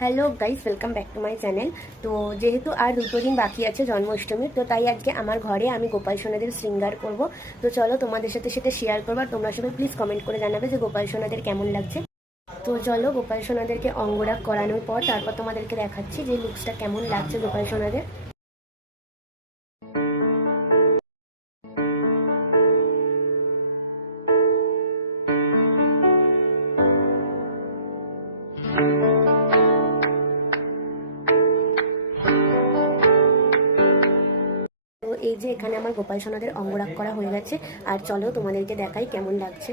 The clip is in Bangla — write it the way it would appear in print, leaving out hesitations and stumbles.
Hello guys, welcome back to my channel. তো যেহেতু আর 2 দিন বাকি আছে জন্মাষ্টমীর, তো তাই আজকে আমার ঘরে আমি গোপাল সোনাদের শৃঙ্গার করব। তো চলো তোমাদের সাথে সেটা শেয়ার করবো। আর তোমরা সবাই প্লিজ কমেন্ট করে জানাবে যে গোপাল সোনাদের কেমন লাগছে। তো চলো, গোপাল সোনাদেরকে অঙ্গরাগ করানোর পর তারপর তোমাদেরকে দেখাচ্ছি যে লুকসটা কেমন লাগছে গোপাল সোনাদের। তো এই যে এখানে আমার গোপাল সোনাদের অঙ্গরাগ করা হয়ে গেছে। আর চলো তোমাদেরকে দেখাই কেমন লাগছে।